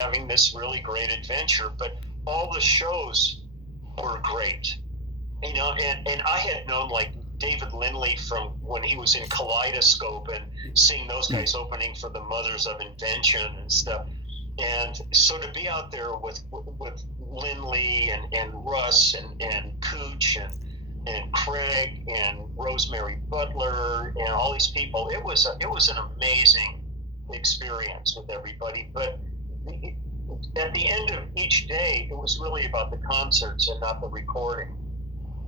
having this really great adventure, but all the shows were great. And I had known like David Lindley from when he was in Kaleidoscope and seeing those guys opening for the Mothers of Invention and stuff. And so to be out there with Lindley and Russ and Cooch and Craig and Rosemary Butler and all these people, it was an amazing experience with everybody. But at the end of each day, it was really about the concerts and not the recording.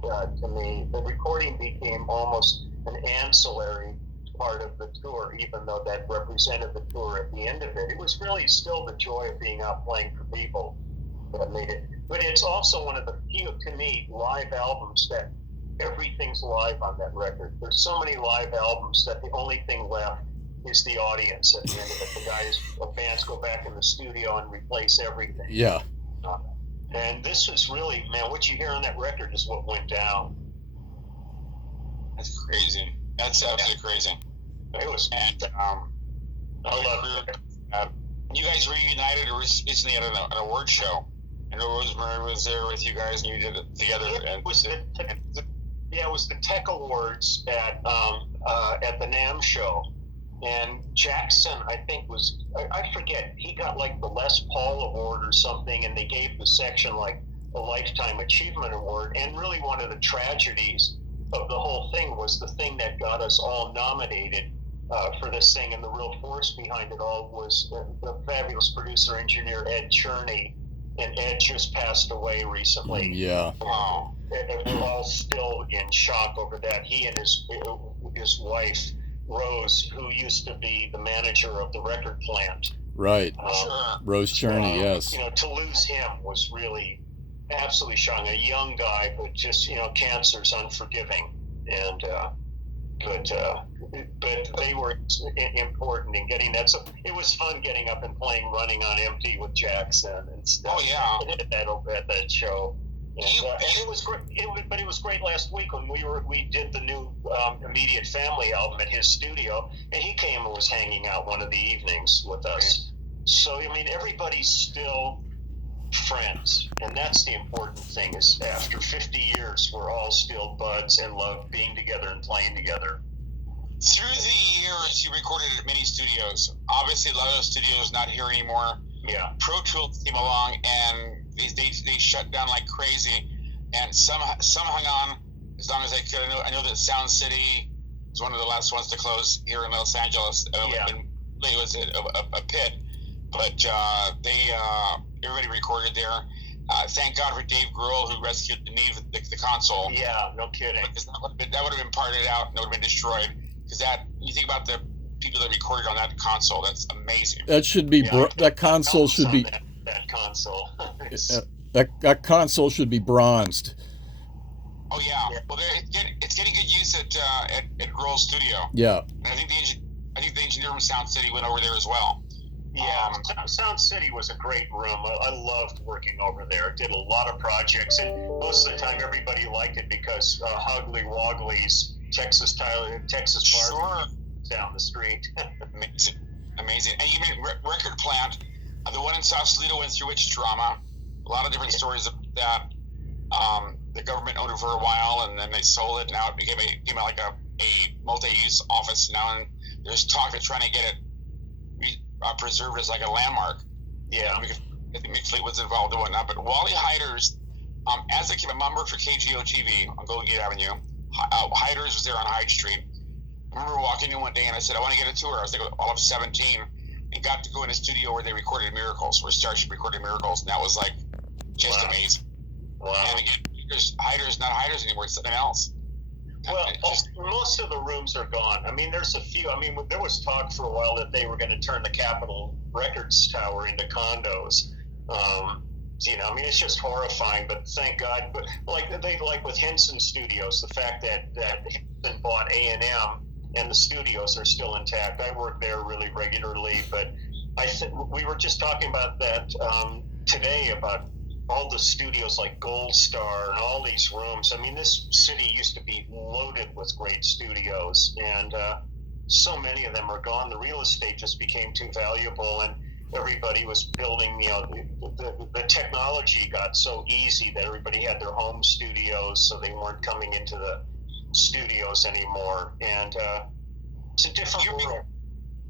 To me, the recording became almost an ancillary part of the tour, even though that represented the tour at the end of it. It was really still the joy of being out playing for people that made it. But it's also one of the few, to me, live albums that everything's live on that record. There's so many live albums that the only thing left is the audience at the end of it. The bands go back in the studio and replace everything. Yeah. And this was really, man, what you hear on that record is what went down. That's crazy. That's absolutely crazy. It was. And I love it. You guys reunited recently at an award show. I know Rosemary was there with you guys, and you did it together. It was the Tech Awards at the NAMM show. And Jackson, I think, I forget, he got like the Les Paul Award or something, and they gave the section like a Lifetime Achievement Award. And really one of the tragedies of the whole thing was the thing that got us all nominated for this thing, and the real force behind it all was the fabulous producer-engineer Ed Cherney, and Ed just passed away recently. Yeah. Wow. And we're all still in shock over that. He and his wife, Rose, who used to be the manager of the record plant. Right. Rose Cherney, yes. To lose him was really absolutely shocking. A young guy, but just, cancer's unforgiving. And, but they were important in getting that. So it was fun getting up and playing Running on Empty with Jackson and stuff. Oh, yeah. At that show. And it was great. But it was great last week when we did the new Immediate Family album at his studio, and he came and was hanging out one of the evenings with us. So I mean, everybody's still friends, and that's the important thing. Is after 50 years, we're all still buds and love being together and playing together. Through the years, you recorded at many studios. Obviously, a lot of those studios not here anymore. Yeah. Pro Tools came along, and they shut down like crazy, and some hung on as long as they could. I know that Sound City was one of the last ones to close here in Los Angeles. It was a pit, but everybody recorded there. Thank God for Dave Grohl, who rescued the console. Yeah, no kidding. Because that would have been parted out and it would have been destroyed. Because you think about the people that recorded on that console, that's amazing. That should be that console should be that console. that console should be bronzed. Oh yeah. Well, it's getting good use at Grohl's studio. Yeah. And I think the engineer from Sound City went over there as well. Yeah, Sound City was a great room. I loved working over there. Did a lot of projects, and most of the time everybody liked it because Hoggly Woggly's Texas Bar down the street. Amazing. And you mean Record Plant, the one in Sausalito went through its drama. A lot of different stories about that. The government owned it for a while, and then they sold it. Now it became like a multi-use office now, and there's talk of trying to get it preserved as like a landmark. Yeah. I think Mick Fleet was involved and whatnot. But Wally Hiders, as a member for KGO TV on Golden Gate Avenue, Hiders was there on Hyde Street. I remember walking in one day and I said, I want to get a tour. I was like all of 17 and got to go in a studio where they recorded Miracles, where Starship recorded Miracles. And that was like just amazing. Wow. And again, Hiders not Hiders anymore. It's something else. Well, most of the rooms are gone. I mean, there's a few. I mean, there was talk for a while that they were going to turn the Capitol Records Tower into condos. I mean, it's just horrifying. But thank God. But like with Henson Studios, the fact that Henson bought A&M and the studios are still intact. I work there really regularly. But we were just talking about that today about all the studios like Gold Star and all these rooms. I mean, this city used to be loaded with great studios, and so many of them are gone. The real estate just became too valuable, and everybody was building, the technology got so easy that everybody had their home studios, so they weren't coming into the studios anymore. And it's a different world.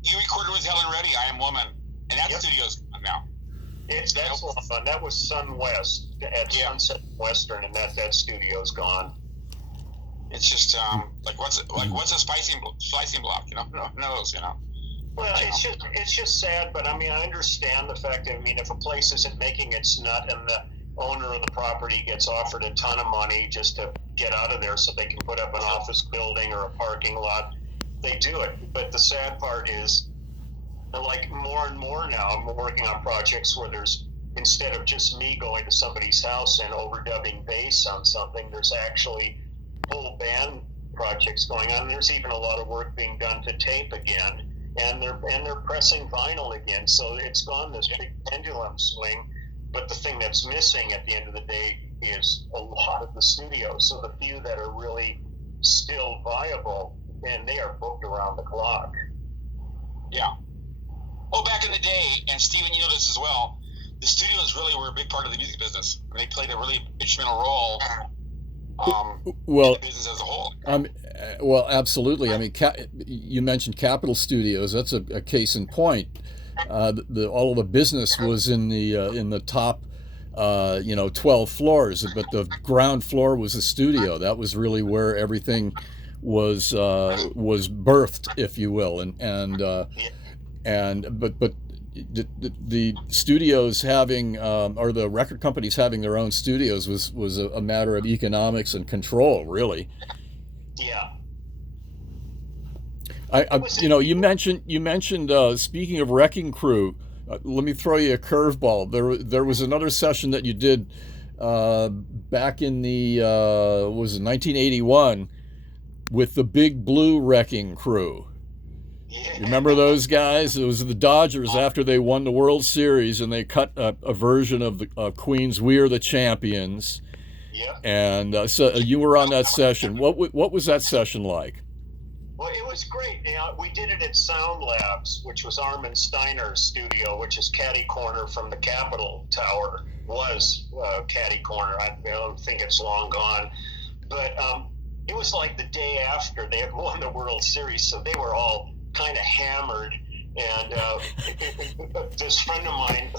You recorded with Helen Reddy, I Am Woman, and that studio's gone now. That's a lot of fun. That was Sun West at Sunset Western, and that studio's gone. It's just what's a splicing block? None of those. Well, it's just sad, but I mean, I understand the fact that, I mean, if a place isn't making its nut and the owner of the property gets offered a ton of money just to get out of there so they can put up an office building or a parking lot, they do it. But the sad part is, like, more and more now, I'm working on projects where there's, instead of just me going to somebody's house and overdubbing bass on something, there's actually full band projects going on. There's even a lot of work being done to tape again, and they're pressing vinyl again. So it's gone this big pendulum swing. But the thing that's missing at the end of the day is a lot of the studios. So the few that are really still viable, and they are booked around the clock. Yeah. Well, back in the day, and Stephen, you know this as well, the studios really were a big part of the music business. They played a really instrumental role in the business as a whole. Well, absolutely. I mean, you mentioned Capitol Studios. That's a case in point. All of the business was in the top, 12 floors, but the ground floor was the studio. That was really where everything was birthed, if you will, but the studios having or the record companies having their own studios was a matter of economics and control, really. Yeah. You mentioned speaking of Wrecking Crew, let me throw you a curveball. There was another session that you did back in the was it 1981 with the Big Blue Wrecking Crew. Yeah. You remember those guys? It was the Dodgers after they won the World Series, and they cut a version of the Queen's "We Are the Champions." Yeah. And so you were on that session. What was that session like? Well, it was great. We did it at Sound Labs, which was Armin Steiner's studio, which is catty corner from the Capitol Tower. Was catty corner. I don't think it's long gone, but it was like the day after they had won the World Series, so they were all kind of hammered. And this friend of mine,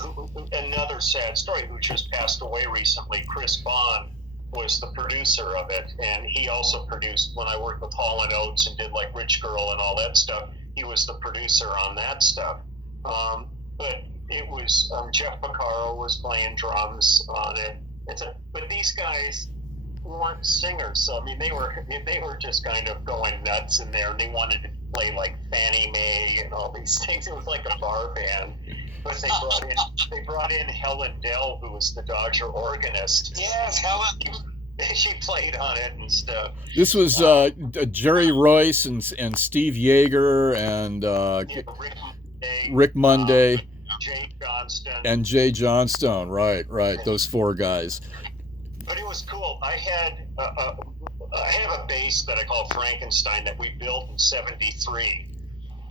another sad story, who just passed away recently, Chris Bond, was the producer of it, and he also produced when I worked with Hall & Oates and did like Rich Girl and all that stuff. He was the producer on that stuff. But it was Jeff Porcaro was playing drums on it. But these guys weren't singers, so I mean they were just kind of going nuts in there, and they wanted to play like Fannie Mae and all these things. It was like a bar band. But they brought in Helen Dell, who was the Dodger organist. Yes, Helen. She played on it and stuff. This was Jerry Royce and Steve Yeager and Rick Monday, Jay Johnston, and Jay Johnstone. Right. Those four guys. But it was cool. I have a bass that I call Frankenstein that we built in '73.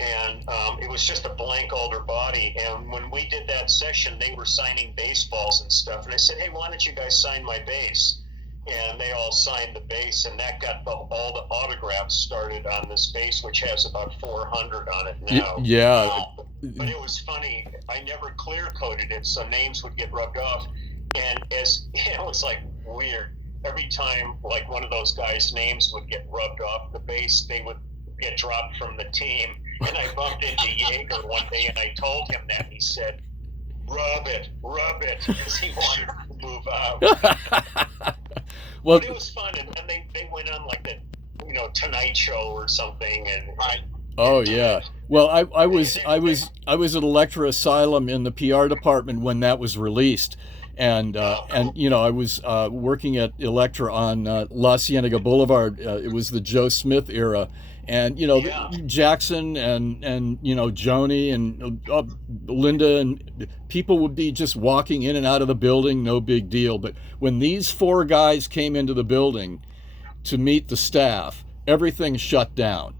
And it was just a blank alder body. And when we did that session, they were signing baseballs and stuff. And I said, hey, why don't you guys sign my bass? And they all signed the bass, and that got all the autographs started on this bass, which has about 400 on it now. Yeah. But it was funny. I never clear-coded it, so names would get rubbed off. And it was like weird. Every time, like, one of those guys' names would get rubbed off the bass, they would get dropped from the team. And I bumped into Yeager one day, and I told him that, and he said, rub it, because he wanted to move out. Well, but it was fun, and then they went on like the Tonight Show or something, and oh yeah. Well, I was at Elektra Asylum in the PR department when that was released. And I was working at Elektra on La Cienega Boulevard. It was the Joe Smith era. And, Jackson and Joni and Linda and people would be just walking in and out of the building, no big deal. But when these four guys came into the building to meet the staff, everything shut down.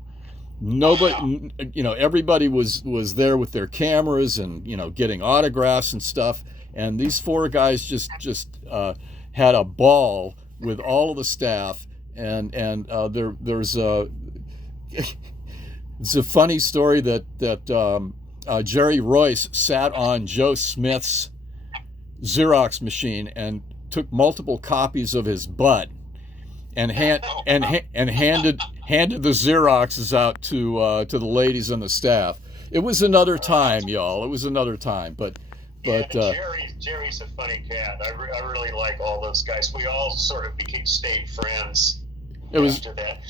Nobody, everybody was there with their cameras and getting autographs and stuff. And these four guys just had a ball with all of the staff. There's a it's a funny story that Jerry Royce sat on Joe Smith's Xerox machine and took multiple copies of his butt and handed the Xeroxes out to the ladies on the staff. It was another time, y'all. It was another time. But Jerry's a funny cat. I really like all those guys. We all sort of stayed friends. After that,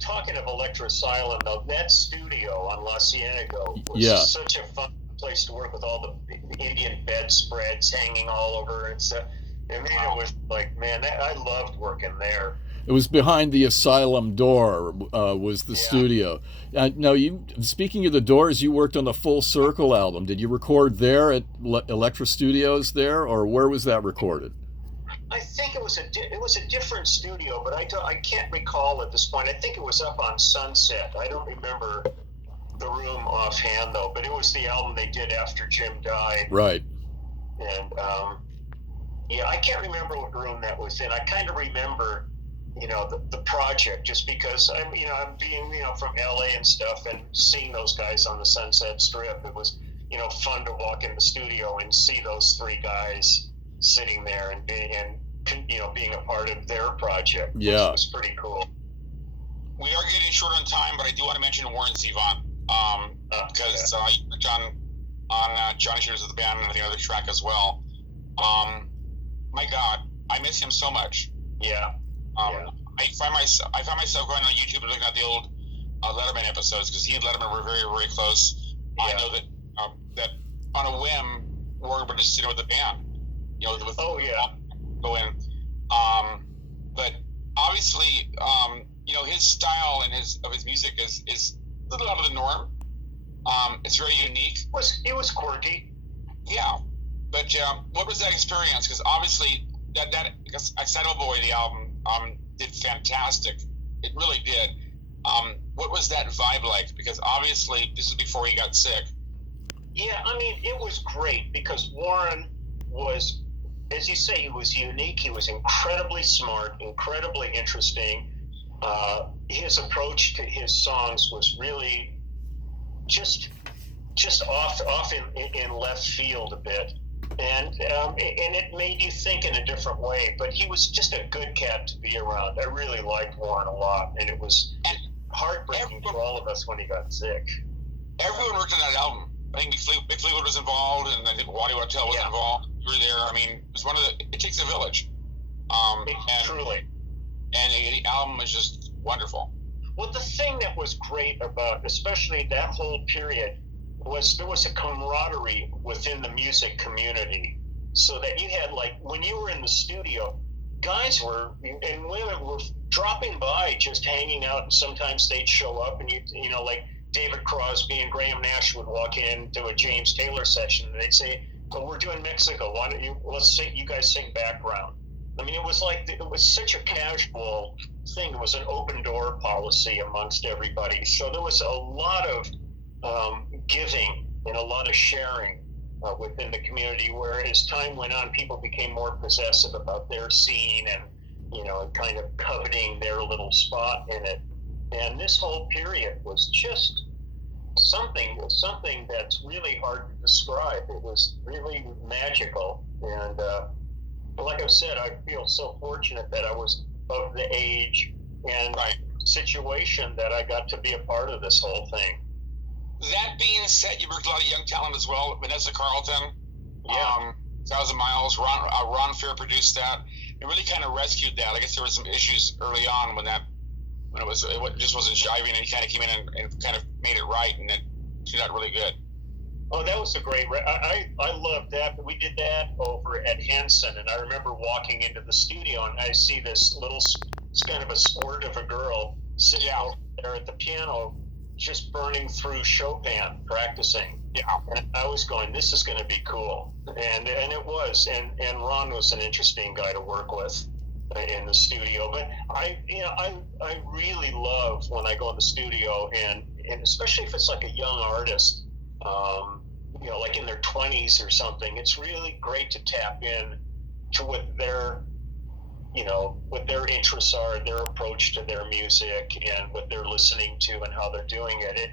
talking of Electro Asylum, though, that studio on La Cienega was such a fun place to work with all the Indian bedspreads hanging all over and stuff. I mean, it was like, man, I loved working there. It was behind the Asylum door was the studio. Now, speaking of the Doors, you worked on the Full Circle album. Did you record there at Elektra Studios there, or where was that recorded? I think it was a different studio, but I can't recall at this point. I think it was up on Sunset. I don't remember the room offhand, though, but it was the album they did after Jim died. Right. And, I can't remember what room that was in. I kind of remember, the project, just because I'm being, from LA and stuff and seeing those guys on the Sunset Strip. It was, fun to walk in the studio and see those three guys sitting there and being a part of their project, which was pretty cool. We are getting short on time, but I do want to mention Warren Zevon, because on Johnny Shooters of the Band and the other track as well. My God, I miss him so much. Yeah. I find myself going on YouTube and looking at the old Letterman episodes, because he and Letterman were very, very close. Yeah. I know that on a whim, Warren would just sit with the band. Go in. But obviously, his style and his music is a little out of the norm. It's very unique. It was quirky. Yeah. But what was that experience? Because obviously, that Excitable Boy, the album, did fantastic. It really did. What was that vibe like? Because obviously, this is before he got sick. Yeah, I mean, it was great because Warren was, as you say, he was unique. He was incredibly smart, incredibly interesting. His approach to his songs was really just off in left field a bit, and it made you think in a different way. But he was just a good cat to be around. I really liked Warren a lot, and it was heartbreaking for all of us when he got sick. Everyone worked on that album. I think Mick Fleetwood was involved, and I think Waddy Wachtel was involved. You were there. I mean, it was it takes a village. Truly. And the album was just wonderful. Well, the thing that was great about, especially that whole period, was there was a camaraderie within the music community. So that you had, like, when you were in the studio, guys and women were dropping by, just hanging out, and sometimes they'd show up, and like David Crosby and Graham Nash would walk into a James Taylor session, and they'd say, "Well, we're doing Mexico. Why don't you guys sing background?" I mean, it was such a casual thing. It was an open door policy amongst everybody. So there was a lot of giving and a lot of sharing within the community, where as time went on, people became more possessive about their scene and, kind of coveting their little spot in it. And this whole period was just something that's really hard to describe. It was really magical. And like I said, I feel so fortunate that I was of the age and situation that I got to be a part of this whole thing. That being said, you worked a lot of young talent as well. Vanessa Carlton, 1,000 Miles. Ron Fair produced that. It really kind of rescued that. I guess there were some issues early on when it just wasn't jiving, and he kind of came in and kind of made it right, and it turned out really good. Oh, that was a great. I loved that. We did that over at Henson, and I remember walking into the studio, and I see this little, it's kind of a squirt of a girl sitting out there at the piano, just burning through Chopin, practicing. Yeah, and I was going, this is going to be cool, and it was. And Ron was an interesting guy to work with. in the studio. But I really love when I go in the studio, and especially if it's like a young artist, like in their 20s or something. It's really great to tap in to what their interests are, their approach to their music, and what they're listening to, and how they're doing it.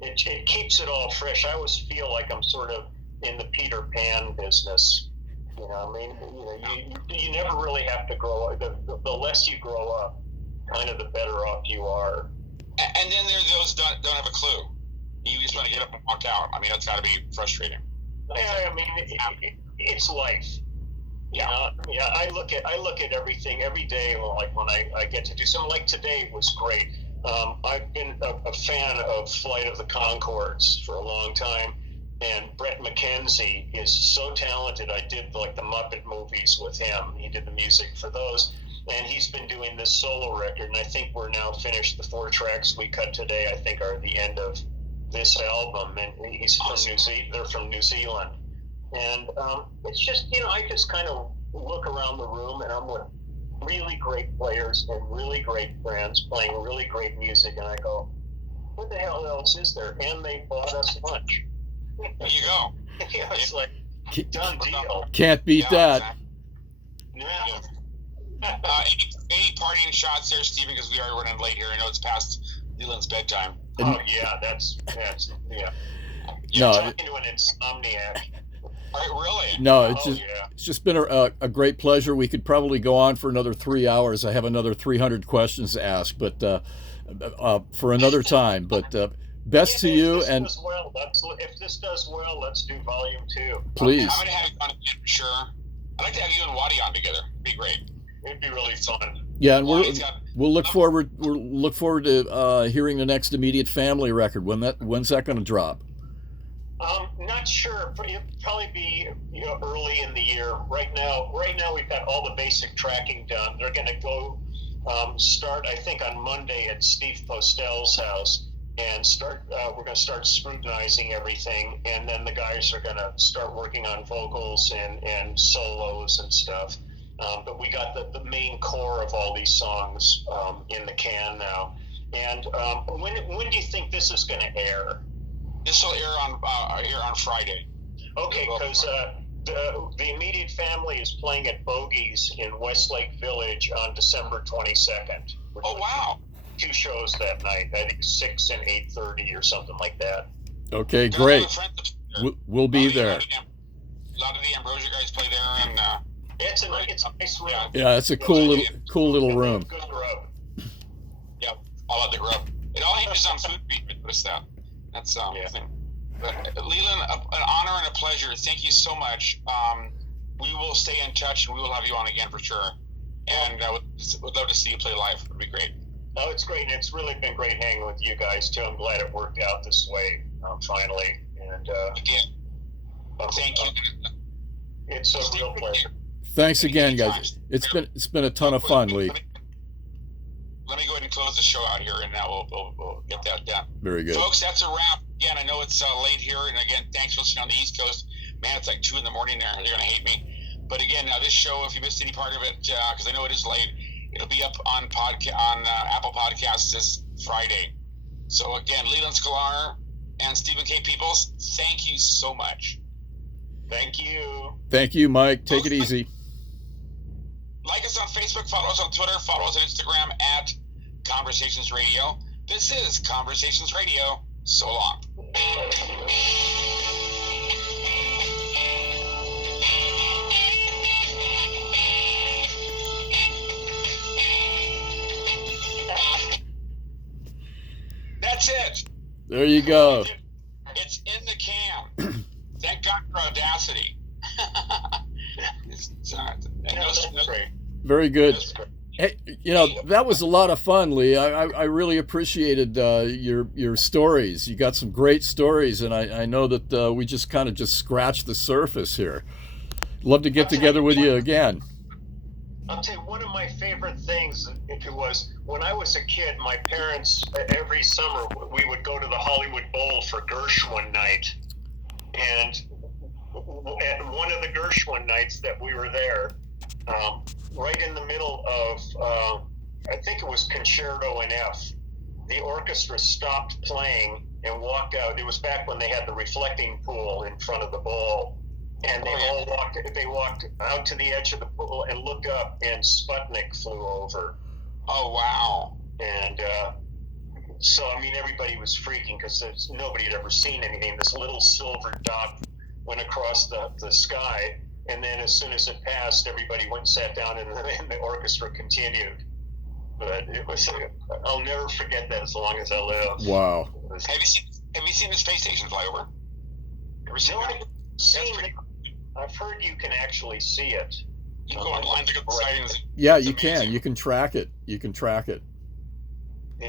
It keeps it all fresh. I always feel like I'm sort of in the Peter Pan business. You never really have to grow up. The less you grow up, kind of the better off you are. And then there's those that don't have a clue. You just want to get up and walk out. I mean, that's got to be frustrating. Yeah, it's life. Yeah. I look at everything every day. Like when I get to do something, like today was great. I've been a fan of Flight of the Conchords for a long time, and Brett McKenzie is so talented. I did like the Muppet movies with him. He did the music for those, and he's been doing this solo record, and I think we're now finished. The 4 tracks we cut today, I think, are the end of this album, and they're from New Zealand. And it's just, I just kind of look around the room, and I'm with really great players and really great friends playing really great music, and I go, what the hell else is there? And they bought us lunch. There you go. It's like, done deal. Can't beat that. Exactly. Any partying shots there, Stephen, because we are running late here. I know it's past Leland's bedtime. Oh, yeah, that's yeah. You're talking to an insomniac. Really? No, it's just been a great pleasure. We could probably go on for another 3 hours. I have another 300 questions to ask, but for another time. But best to you. And if this does well, let's do volume 2. Please. I'm going to have you on again for sure. I'd like to have you and Waddy on together. It'd be great. It'd be really fun. Yeah, and we'll look forward to hearing the next Immediate Family record. When's that going to drop? Not sure. It'll probably be early in the year. Right now we've got all the basic tracking done. They're going to go start, I think, on Monday at Steve Postel's house, and we're going to start scrutinizing everything, and then the guys are going to start working on vocals and solos and stuff. But we got the main core of all these songs in the can now. And when do you think this is going to air? This will air on Friday. Okay, because the Immediate Family is playing at Bogey's in Westlake Village on December 22nd. Oh, wow. 2 shows that night. I think 6 and 8:30 or something like that. Okay, great. We'll be there. A lot of the Ambrosia guys play there, and it's a nice room. Yeah, it's a cool little room. Good grub. Yeah, all about the grub. It all hinges on food. Notice that. That's the thing. But Leland, an honor and a pleasure. Thank you so much. We will stay in touch, and we will have you on again for sure. And would love to see you play live. It would be great. Oh, it's great, and it's really been great hanging with you guys too. I'm glad it worked out this way finally. And again, thank you. It's a real pleasure. Thanks again, guys. It's been a ton of fun, Lee. Let me go ahead and close the show out here, and now we'll get that done. Very good. Folks, that's a wrap. Again, I know it's late here, and again, thanks for listening on the East Coast. Man, it's like 2 in the morning there. They're going to hate me. But again, this show, if you missed any part of it, because I know it is late, it'll be up on Apple Podcasts this Friday. So again, Leland Sklar and Stephen K. Peeples, thank you so much. Thank you. Thank you, Mike. Take it easy. Like us on Facebook, follow us on Twitter, follow us on Instagram at Conversations Radio. This is Conversations Radio. So long. That's it. There you go. It's in the can. Thank God for Audacity. Very good. Hey, that was a lot of fun, Lee. I really appreciated your stories. You got some great stories, and I know that we just scratched the surface here. Love to get together with you again. I'll tell you, one of my favorite things, if it was, when I was a kid, my parents, every summer, we would go to the Hollywood Bowl for Gershwin night. And at one of the Gershwin nights that we were there, right in the middle of, I think it was Concerto in F. The orchestra stopped playing and walked out. It was back when they had the reflecting pool in front of the ball, and they walked out to the edge of the pool and looked up, and Sputnik flew over. Oh, wow. And so, I mean, everybody was freaking because nobody had ever seen anything. This little silver dot went across the sky, and then as soon as it passed, everybody went and sat down, and the orchestra continued. But it was, I'll never forget that as long as I live. Wow. Have you seen the space station fly over? Ever seen that? I've heard you can actually see it. You can go online to get the sightings. Yeah, you can. You can track it. Yeah,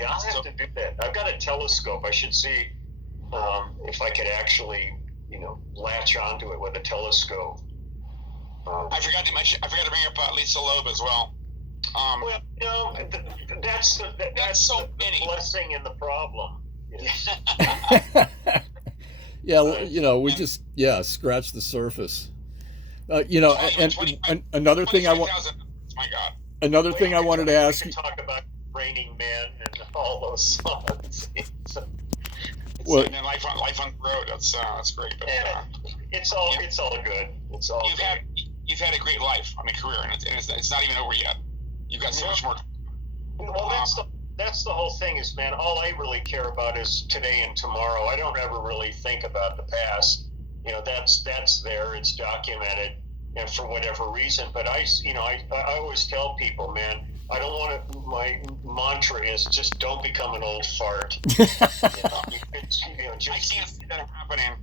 I'll have to do that. I've got a telescope. I should see if I could actually, latch onto it with a telescope. I forgot to bring up Lisa Loeb as well. That's so the many. blessing and the problem. Yeah, we just scratch the surface. And another thing I want. My God. Another thing I wanted to ask you. Talk about Raining Men and all those songs. Well, and then Life on the Road. That's great. But, it's all good. It's all. You've had a great life, career, and it's not even over yet. You've got so much more. Well, that's the whole thing is, man, all I really care about is today and tomorrow. I don't ever really think about the past. That's there, it's documented, and for whatever reason. But I always tell people, man, I don't want to, my mantra is just don't become an old fart. I can't see that happening.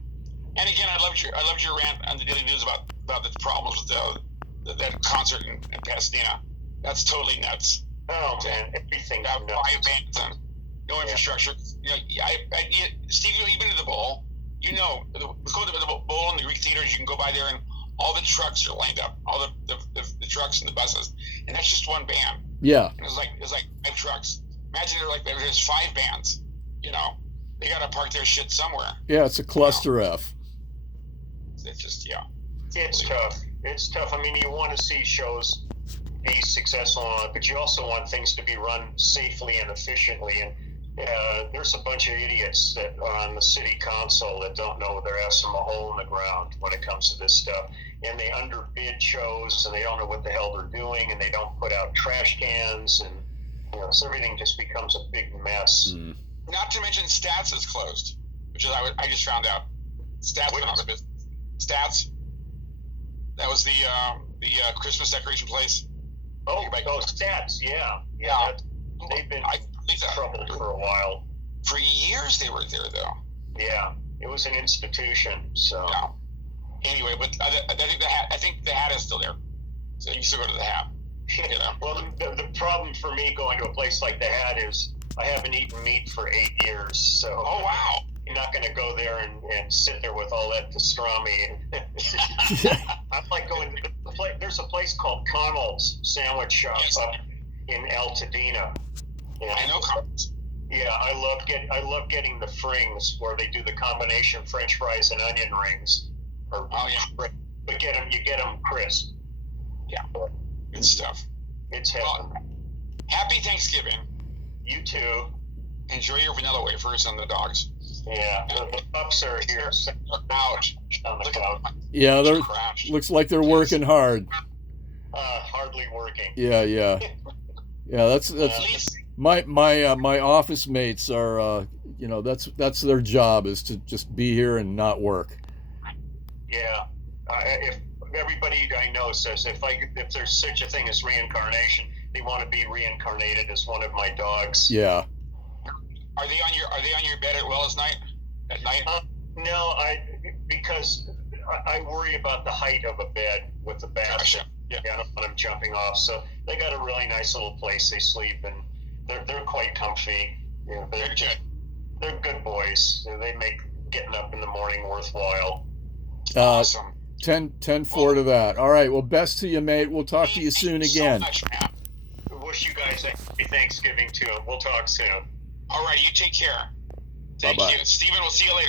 And again, I loved your rant on the Daily News about the problems with that concert in Pasadena. That's totally nuts. Oh man, everything's nuts. 5 bands and no infrastructure. Steve, you've been to the Bowl. Go to the Bowl and the Greek theaters. You can go by there, and all the trucks are lined up. All the trucks and the buses, and that's just one band. Yeah. And it's like 5 trucks. Imagine there's 5 bands. They got to park their shit somewhere. Yeah, it's a cluster F. It's just It's tough. It's tough. You want to see shows be successful on it, but you also want things to be run safely and efficiently. And there's a bunch of idiots that are on the city council that don't know their ass from a hole in the ground when it comes to this stuff. And they underbid shows, and they don't know what the hell they're doing, and they don't put out trash cans, and so everything just becomes a big mess. Mm. Not to mention Stats is closed, which is I just found out. Stats went out of business. Stats. That was the Christmas decoration place. Oh, Stats, yeah. They've been in trouble for a while. For years they were there, though. Yeah, it was an institution. So. Yeah. Anyway, but I think the Hat is still there, so you still go to the Hat. Well, the problem for me going to a place like the Hat is I haven't eaten meat for 8 years. So. Oh wow. You're not going to go there and sit there with all that pastrami. I'm like going to there's a place called Connell's Sandwich Shop up in Altadena. I know Connell's. Yeah, I love getting the frings where they do the combination French fries and onion rings. But you get them crisp. Yeah, good stuff. It's heaven. Well, happy Thanksgiving. You too. Enjoy your vanilla wafers and the dogs. Yeah, the pups are here. Ouch. On the couch. Yeah, looks like they're working hard. Hardly working. Yeah. That's my office mates are that's their job is to just be here and not work. Yeah, if everybody I know says if there's such a thing as reincarnation, they want to be reincarnated as one of my dogs. Yeah. Are they on your bed at night? No, because I worry about the height of a bed with the bath. Gotcha. Yeah, I don't want them jumping off. So they got a really nice little place they sleep, and they're quite comfy. They're good boys. They make getting up in the morning worthwhile. Awesome. 10-4 to that. All right. Well, best to you, mate. We'll talk to you soon again. So much, man. Wish you guys a happy Thanksgiving too. We'll talk soon. All right. You take care. Thank Bye-bye. you, Stephen. We'll see you later.